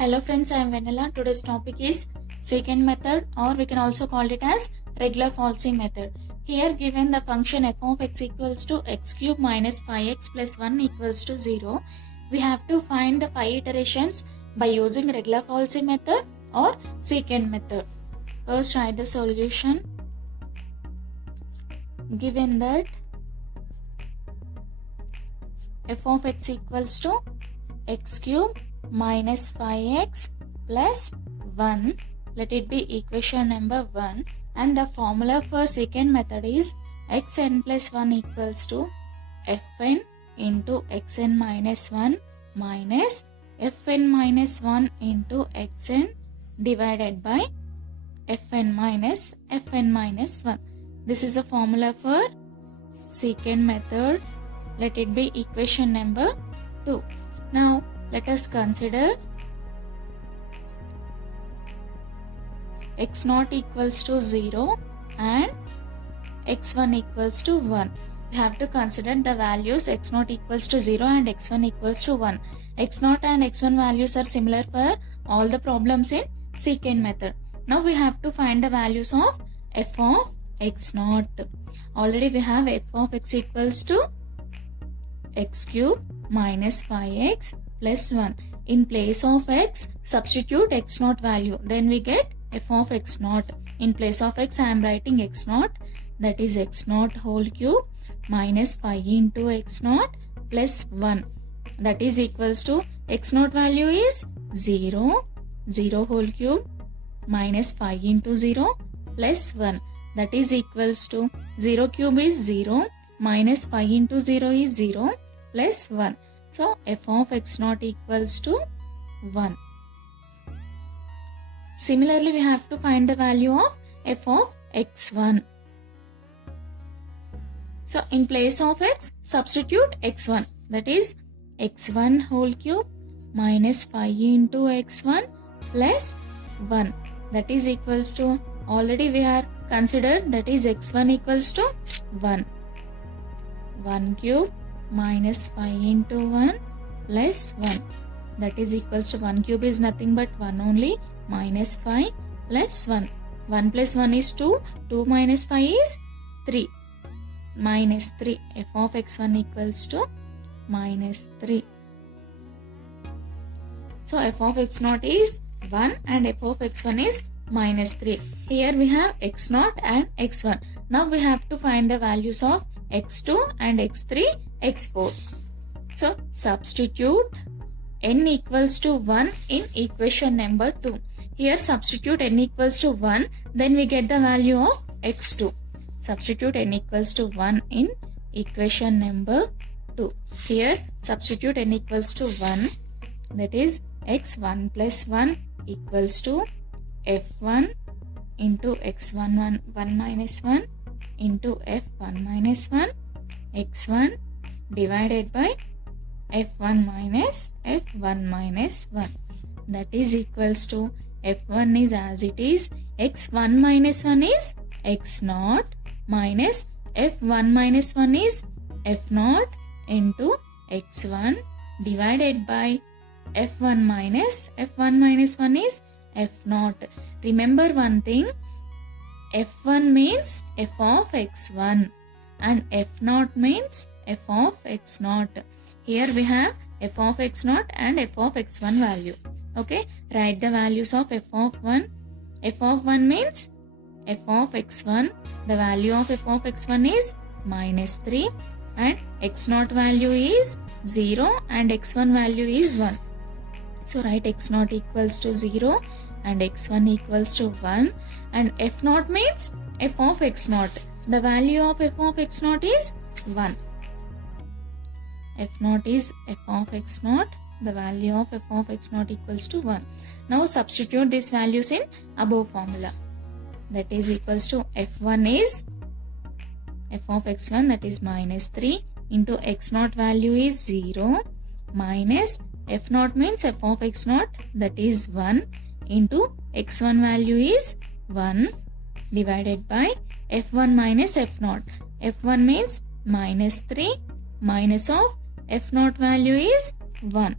Hello friends, I am Vanilla. Today's topic is secant method, or we can also call it as regular falsy method. Here given the function f of x equals to x cube minus 5x plus 1 equals to 0. We have to find the 5 iterations by using regular falsy method or secant method. First write the solution. Given that f of x equals to x cube minus 5x plus 1, let it be equation number 1, and the formula for secant method is xn plus 1 equals to fn into xn minus 1 minus fn minus 1 into xn divided by fn minus 1. This is the formula for secant method. Let it be equation number 2. Now let us consider x0 equals to 0 and x1 equals to 1. We have to consider the values x0 equals to 0 and x1 equals to 1. x0 and x1 values are similar for all the problems in secant method. Now we have to find the values of f of x0. Already we have f of x equals to x cube minus 5x plus 1. In place of x, substitute x0 value. Then we get f of x0. In place of x, I am writing x0. That is x0 whole cube minus 5 into x0 plus 1. That is equals to x0 value is 0. 0 whole cube minus 5 into 0 plus 1. That is equals to 0 cube is 0 minus 5 into 0 is 0 plus 1. So f of x0 equals to 1. Similarly, we have to find the value of f of x1. So in place of x, substitute x1. That is x1 whole cube minus 5 into x1 plus 1. That is equals to, already we are considered, that is x1 equals to 1. 1 cube minus 5 into 1 plus 1. That is equals to 1 cube is nothing but 1 only, minus 5 plus 1. 1 plus 1 is 2. 2 minus 5 is 3. Minus 3. F of x1 equals to minus 3. So f of x0 is 1 and f of x1 is minus 3. Here we have x0 and x1. Now we have to find the values of x2 and x3, x4. So substitute n equals to 1 in equation number 2. Here substitute n equals to 1, then we get the value of x2. Substitute n equals to 1 in equation number 2. Here substitute n equals to 1, that is x1 plus 1 equals to f1 into x1 1 minus 1 into f1 minus 1 x1 divided by f1 minus f1 minus 1. That is equals to f1 is as it is, x1 minus 1 is x0 minus f1 minus 1 is f0 into x1 divided by f1 minus 1 is f0. Remember one thing, f1 means f of x1 and f0 means f of x0. Here we have f of x0 and f of x1 value. Okay, write the values of f of 1. F of 1 means f of x1. The value of f of x1 is minus 3 and x0 value is 0 and x1 value is 1. So write x0 equals to 0 and x1 equals to 1, and f0 means f of x0. The value of f of x0 is 1. f0 is f of x0. The value of f of x0 equals to 1. Now substitute these values in above formula. That is equals to f1 is f of x1, that is minus 3 into x0 value is 0 minus f0 means f of x0, that is 1 into x1 value is 1 divided by f1 minus f0. f1 means minus 3 minus of f0 value is 1.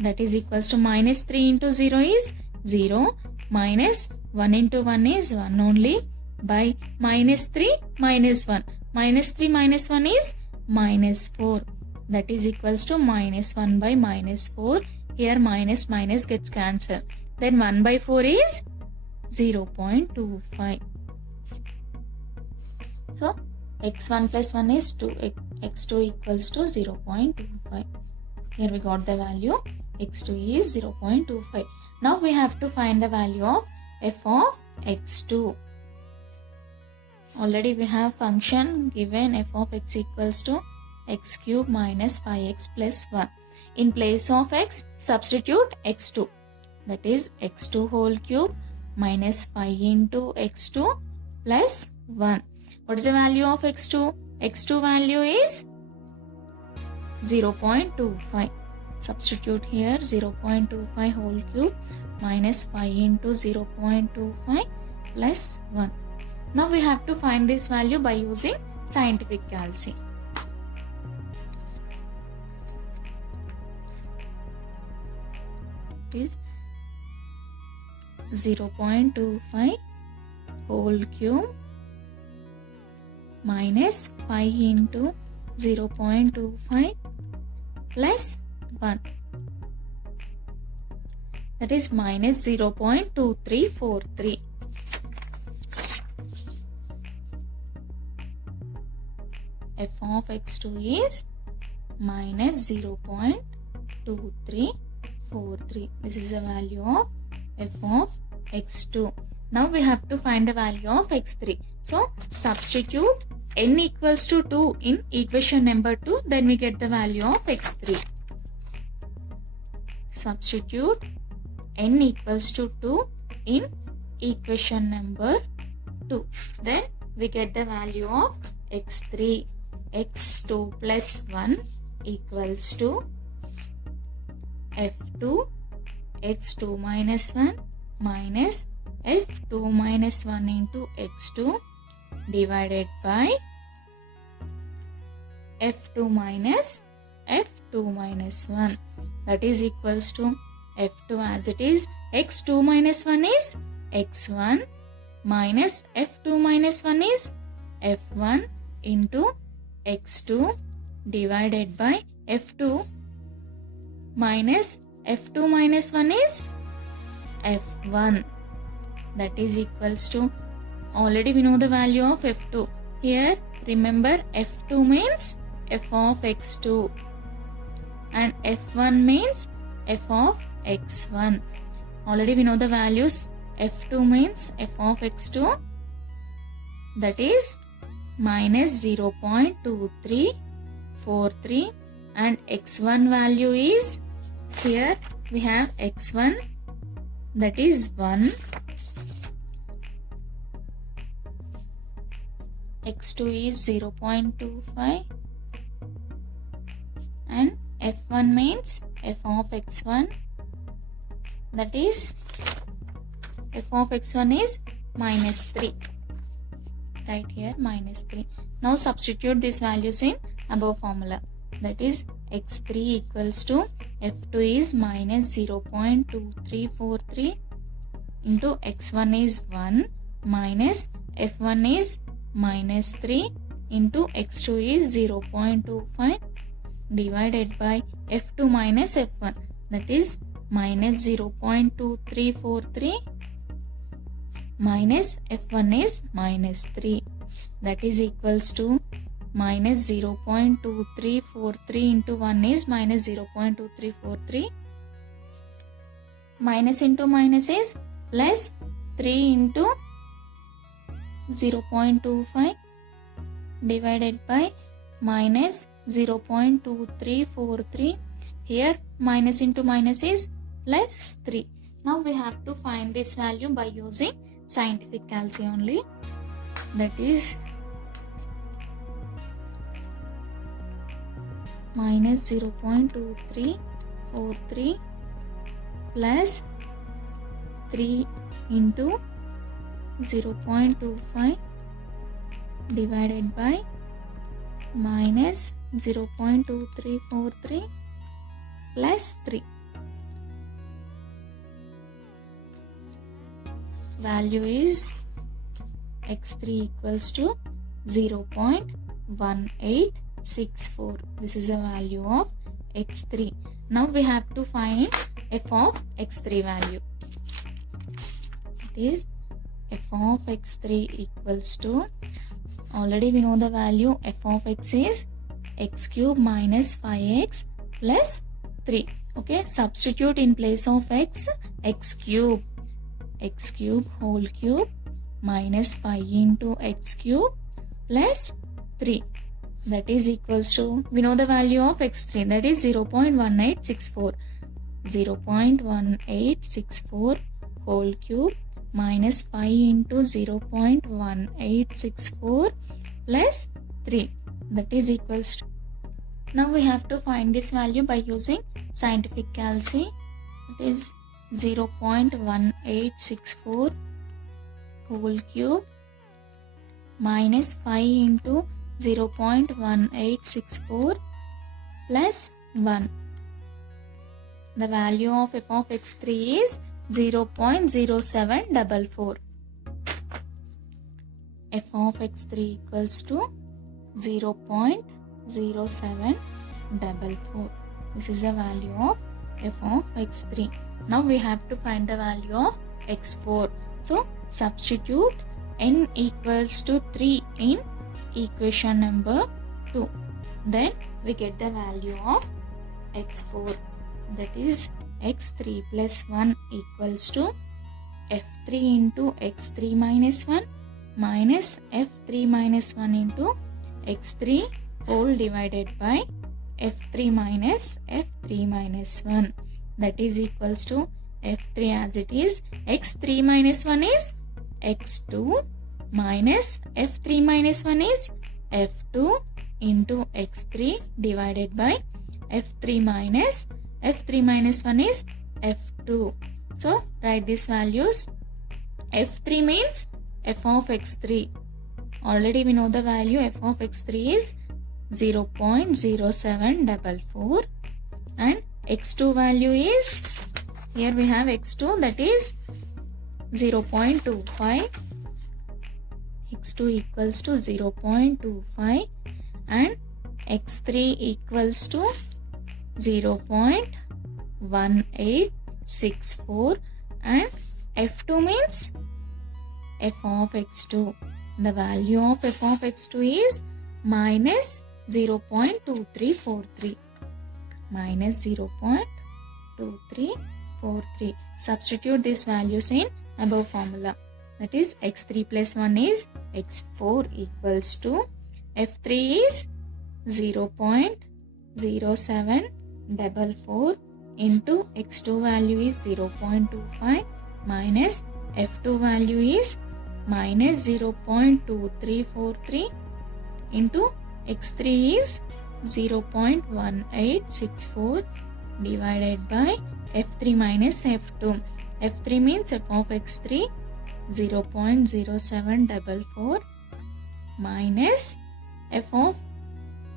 that is equals to minus 3 into 0 is 0, minus 1 into 1 is 1 only, by minus 3 minus 1. Minus 3 minus 1 is minus 4. That is equals to minus 1 by minus 4. Here minus minus gets cancelled. Then 1 by 4 is 0.25. So x1 plus 1 is 2. x2 equals to 0.25. Here we got the value. x2 is 0.25. Now we have to find the value of f of x2. Already we have function given f of x equals to x cube minus 5x plus 1. In place of x, substitute x2. That is x2 whole cube minus 5 into x2 plus 1. What is the value of x2? x2 value is 0.25. Substitute here 0.25 whole cube minus 5 into 0.25 plus 1. Now we have to find this value by using scientific calculus. Is 0.25 whole cube minus 5 into 0.25 plus 1. That is minus 0.2343. F of x2 is minus 0.2343. This is the value of f of x2. Now we have to find the value of x3. So substitute n equals to 2 in equation number 2, then we get the value of x3. Substitute n equals to 2 in equation number 2, then we get the value of x3. x2 plus 1 equals to f2 x2 minus 1 minus f2 minus 1 into x2 divided by f2 minus 1. That is equals to f2 as it is. x2 minus 1 is x1 minus f2 minus 1 is f1 into x2 divided by f2 minus f2 minus 1 is f1. That is equals to, already we know the value of f2. Here remember f2 means f of x2 and f1 means f of x1. Already we know the values. f2 means f of x2, that is minus 0.2343, and x1 value is, here we have x1, that is 1. x2 is 0.25 and f1 means f of x1, that is f of x1 is minus 3. Right here minus 3. Now substitute these values in above formula. That is x3 equals to f2 is minus 0.2343 into x1 is 1 minus f1 is minus 3 into x2 is 0.25 divided by f2 minus f1, that is minus 0.2343 minus f1 is minus 3, that is equals to minus 0.2343 into 1 is minus 0.2343, minus into minus is plus 3 into 0.25 divided by minus 0.2343. Here minus into minus is plus 3. Now we have to find this value by using scientific calculus only. That is minus 0.2343 plus 3 into 0.25 divided by minus 0.2343 plus 3. value is x3 equals to 0.1864. This is the value of x3. Now we have to find f of x3 value. It is f of x3 equals to, already we know the value, f of x is x cube minus 5x plus 3. Okay, substitute in place of x cube whole cube minus 5 into x cube plus 3, that is equals to, we know the value of x3, that is 0.1864. 0.1864 whole cube minus 5 into 0.1864 plus 3, that is equals to, now we have to find this value by using scientific calci. It is 0.1864 whole cube minus 5 into 0.1864 plus 1. The value of f of x3 is 0.0744. f of x3 equals to 0.0744. This is the value of f of x3. Now we have to find the value of x4. So substitute n equals to 3 in equation number 2. Then we get the value of x4. That is x3 plus 1 equals to f3 into x3 minus 1 minus f3 minus 1 into x3 whole divided by f3 minus 1, that is equals to f3 as it is, x3 minus 1 is x2 minus f3 minus 1 is f2 into x3 divided by f3 minus 1 is f2. So write these values. f3 means f of x3. Already we know the value, f of x3 is 0.0744 and x2 value is, here we have x2, that is 0.25. x2 equals to 0.25 and x3 equals to 0.1864 and f2 means f of x2. The value of f of x2 is minus 0.2343. Minus 0.2343. Substitute these values in above formula. That is x3 plus 1 is x4 equals to f3 is 0.0744 into x2 value is 0.25 minus f2 value is minus 0.2343 into x3 is 0.1864 divided by f3 minus f2. f3 means f of x3 0.0744 minus f of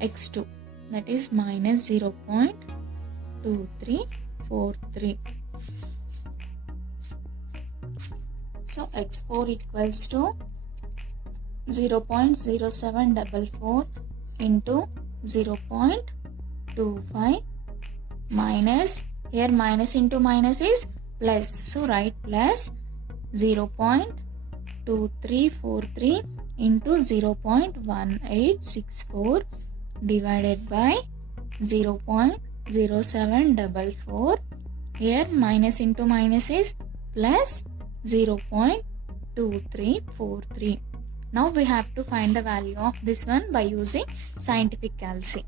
x2, that is minus 0.2343. So x4 equals to 0.0744 into 0.25 minus, here minus into minus is plus, so write plus 0.2343 into 0.1864 divided by 0.0744, here minus into minus is plus 0.2343. Now we have to find the value of this one by using scientific calci.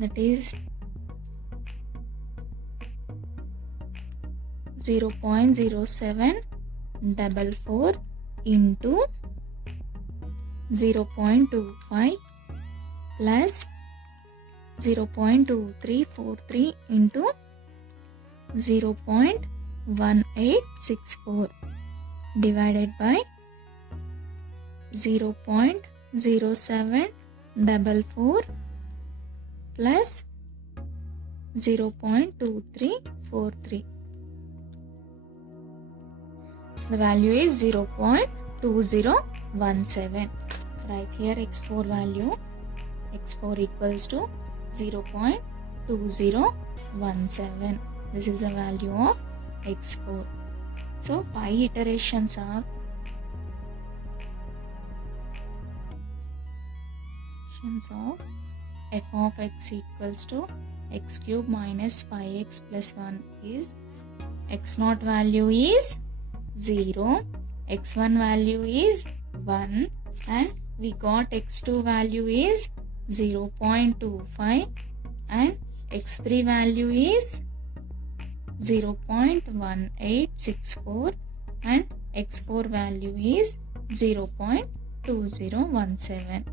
That is 0.0744 into 0.25 plus 0.2343 into 0.1864 divided by 0.0744 plus 0.2343. The value is 0.2017. Right here x4 value. x4 equals to 0.2017. This is the value of x4. So 5 iterations of f of x equals to x cube minus 5x plus 1 is x0 value is 0, x1 value is 1, and we got x2 value is 0.25 and x3 value is 0.1864 and x4 value is 0.2017.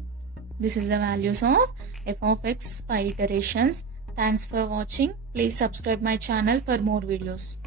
This is the values of f of x 5 iterations. Thanks for watching. Please subscribe my channel for more videos.